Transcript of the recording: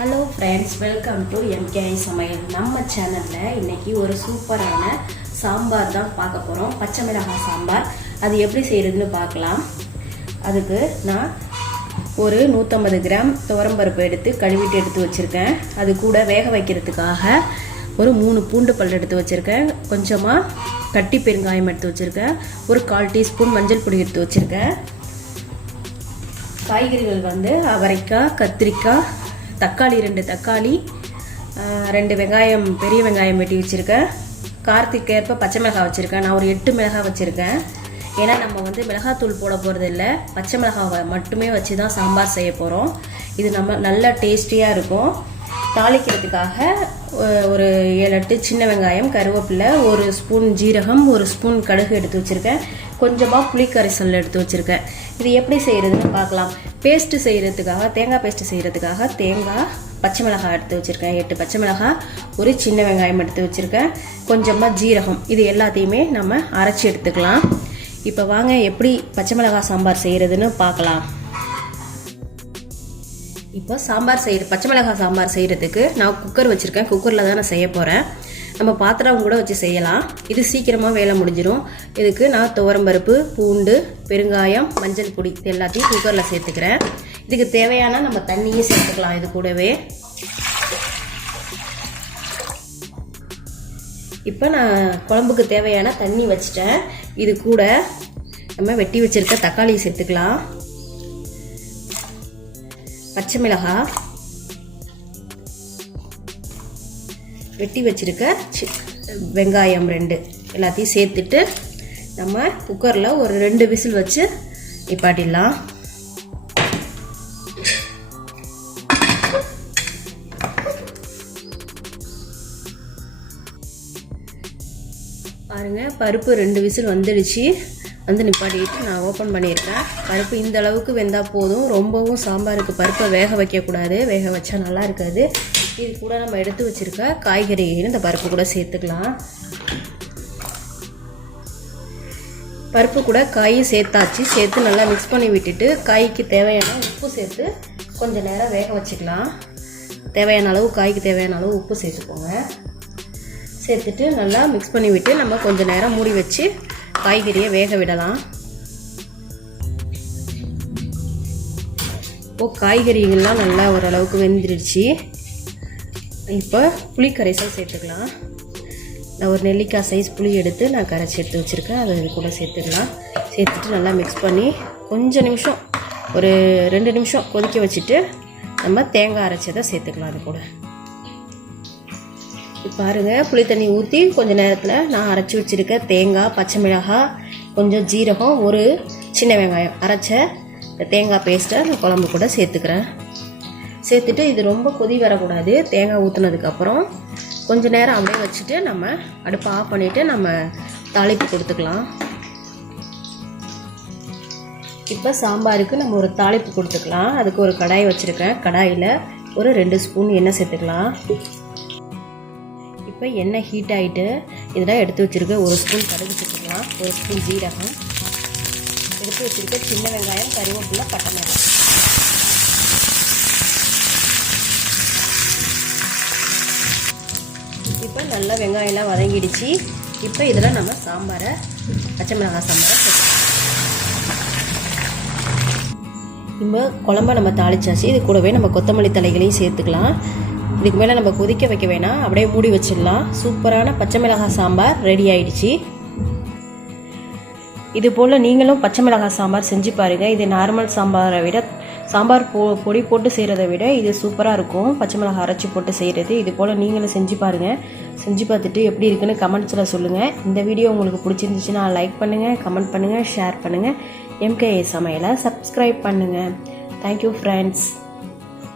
Hello friends, welcome to MKI சமையல். நம்ம சேனலில் இன்றைக்கி ஒரு சூப்பரான சாம்பார் தான் பார்க்க போகிறோம். பச்சை மிளகாய் சாம்பார். அது எப்படி செய்கிறதுன்னு பார்க்கலாம். அதுக்கு நான் ஒரு 150 கிராம் துவரம்பருப்பு எடுத்து கழுவிட்டு எடுத்து வச்சுருக்கேன். அது கூட வேக வைக்கிறதுக்காக ஒரு 3 பூண்டு பல் எடுத்து வச்சுருக்கேன். கொஞ்சமாக கட்டி பெருங்காயம் எடுத்து வச்சுருக்கேன். ஒரு 1/4 டீஸ்பூன் மஞ்சள் பொடி எடுத்து வச்சுருக்கேன். காய்கறிகள் அவரைக்காய், கத்திரிக்காய், தக்காளி 2 தக்காளி, 2 வெங்காயம், பெரிய வெங்காயம் வெட்டி வச்சுருக்கேன். காரத்துக்கு ஏற்ப பச்சை மிளகாய் வச்சுருக்கேன். நான் ஒரு 8 மிளகாய் வச்சுருக்கேன். ஏன்னா நம்ம மிளகாத்தூள் போட போகிறது இல்லை, பச்சை மிளகாவை மட்டுமே வச்சு தான் சாம்பார் செய்ய போகிறோம். இது நம்ம நல்லா டேஸ்டியாக இருக்கும். தாளிக்கிறதுக்காக ஒரு 7-8 சின்ன வெங்காயம், கருவேப்பிலை, 1 ஸ்பூன் ஜீரகம், 1 ஸ்பூன் கடுகு எடுத்து வச்சுருக்கேன். கொஞ்சமாக புளிக்கரைசல் எடுத்து வச்சுருக்கேன். இது எப்படி செய்கிறதுன்னு பார்க்கலாம். பேஸ்ட்டு செய்கிறதுக்காக, தேங்காய் பேஸ்ட்டு செய்கிறதுக்காக தேங்காய், பச்சை மிளகாய் எடுத்து வச்சுருக்கேன். 8 பச்சை மிளகாய், ஒரு சின்ன வெங்காயம் எடுத்து வச்சுருக்கேன். கொஞ்சமாக ஜீரகம். இது எல்லாத்தையுமே நம்ம அரைச்சி எடுத்துக்கலாம். இப்போ வாங்க எப்படி பச்சை மிளகாய் சாம்பார் செய்கிறதுன்னு பார்க்கலாம். இப்போ பச்சை மிளகாய் சாம்பார் செய்கிறதுக்கு நான் குக்கர் வச்சுருக்கேன். குக்கரில் தான் நான் செய்ய போகிறேன். நம்ம பாத்திரம் கூட வச்சு செய்யலாம். இது சீக்கிரமாக வேலை முடிஞ்சிடும். இதுக்கு நான் துவரம்பருப்பு, பூண்டு, பெருங்காயம், மஞ்சள் பொடி இது எல்லாத்தையும் குக்கரில் சேர்த்துக்கிறேன். இதுக்கு தேவையான நம்ம தண்ணியும் சேர்த்துக்கலாம். இது கூடவே இப்போ நான் குழம்புக்கு தேவையான தண்ணி வச்சிட்டேன். இது கூட நம்ம வெட்டி வச்சிருக்க தக்காளியை சேர்த்துக்கலாம். பச்சை மிளகாய், வெட்டி வச்சிருக்க வெங்காயம் 2 எல்லாத்தையும் சேர்த்துட்டு நம்ம குக்கரில் ஒரு 2 விசில் வச்சு நிப்பாட்டிடலாம். பாருங்க, பருப்பு 2 விசில் வந்துடுச்சு. நிப்பாட்டிட்டு நான் ஓப்பன் பண்ணியிருக்கேன். பருப்பு இந்த அளவுக்கு வெந்தால் போதும். ரொம்பவும் சாம்பாருக்கு பருப்பை வேக வைக்கக்கூடாது. வேக வச்சா நல்லா இருக்காது. இது கூட நம்ம எடுத்து வச்சிருக்க காய்கறிகள் இந்த பருப்பு கூட சேர்த்துக்கலாம். பருப்பு கூட காயும் சேர்த்தாச்சு. சேர்த்து நல்லா மிக்ஸ் பண்ணி விட்டுட்டு காய்க்கு தேவையான உப்பு சேர்த்து கொஞ்சம் நேரம் வேக வச்சுக்கலாம். தேவையான அளவு, காய்க்கு தேவையான அளவு உப்பு சேர்த்துக்கோங்க. சேர்த்துட்டு நல்லா மிக்ஸ் பண்ணி விட்டு நம்ம கொஞ்சம் நேரம் மூடி வச்சு காய்கறியை வேக விடலாம். இப்போ காய்கறிகள்லாம் நல்லா ஓரளவுக்கு வெந்துடுச்சு. இப்போ புளி கரைசல் சேர்த்துக்கலாம். நான் ஒரு நெல்லிக்காய் சைஸ் புளி எடுத்து நான் கரைச்சி எடுத்து வச்சுருக்கேன். அதை இது கூட சேர்த்துக்கலாம். சேர்த்துட்டு நல்லா மிக்ஸ் பண்ணி கொஞ்சம் நிமிஷம், ஒரு 2 நிமிஷம் கொதிக்க வச்சுட்டு நம்ம தேங்காய் அரைச்சதை சேர்த்துக்கலாம். அது கூட பாருங்கள், புளி தண்ணி ஊற்றி கொஞ்சம் நேரத்தில் நான் அரைச்சி வச்சுருக்க தேங்காய், பச்சை மிளகாய், கொஞ்சம் ஜீரகம், ஒரு சின்ன வெங்காயம் அரைச்ச தேங்காய் பேஸ்ட்டை நான் குழம்பு கூட சேர்த்துக்கிறேன். சேர்த்துட்டு இது ரொம்ப கொதி வரக்கூடாது. தேங்காய் ஊற்றுனதுக்கப்புறம் கொஞ்சம் நேரம் அப்படியே வச்சுட்டு நம்ம அடுப்பை ஆஃப் பண்ணிவிட்டு நம்ம தாளிப்பு கொடுத்துக்கலாம். இப்போ சாம்பாருக்கு நம்ம ஒரு தாளிப்பு கொடுத்துக்கலாம். அதுக்கு ஒரு கடாய் வச்சுருக்கேன். கடாயில் ஒரு 2 ஸ்பூன் எண்ணெய் சேர்த்துக்கலாம். இப்போ எண்ணெய் ஹீட் ஆகிட்டு இதெல்லாம் எடுத்து வச்சுருக்க 1 ஸ்பூன் கடுகு சேர்த்துக்கலாம். 1 ஸ்பூன் ஜீரகம், எடுத்து வச்சுருக்க சின்ன வெங்காயம், கருவேப்பிலை, பட்டை மிளகாய். இப்போ நல்லா வெங்காயம்லாம் வதங்கிடுச்சு. இப்போ இதில் நம்ம சாம்பாரை, பச்சை மிளகாய் சாம்பாரை சேர்த்துக்கலாம். இப்போ குழம்பை நம்ம தாளிச்சாச்சு. இது கூடவே நம்ம கொத்தமல்லி தலைகளையும் சேர்த்துக்கலாம். இதுக்கு மேலே நம்ம கொதிக்க வைக்க வேணாம், அப்படியே மூடி வச்சிடலாம். சூப்பரான பச்சை மிளகாய் சாம்பார் ரெடி ஆயிடுச்சு. இது போல் நீங்களும் பச்சை மிளகாய் சாம்பார் செஞ்சு பாருங்கள். இது நார்மல் சாம்பாரை விட, சாம்பார் பொடி போட்டு செய்கிறத விட இது சூப்பராக இருக்கும். பச்சை மிளகாய் அரைச்சி போட்டு செய்கிறது. இது போல் நீங்களும் செஞ்சு பாருங்கள். செஞ்சு பார்த்துட்டு எப்படி இருக்குன்னு கமெண்ட்ஸில் சொல்லுங்கள். இந்த வீடியோ உங்களுக்கு பிடிச்சிருந்துச்சுன்னா லைக் பண்ணுங்கள், கமெண்ட் பண்ணுங்கள், ஷேர் பண்ணுங்கள். MKI சமையலை சப்ஸ்கிரைப் பண்ணுங்கள். Thank you friends.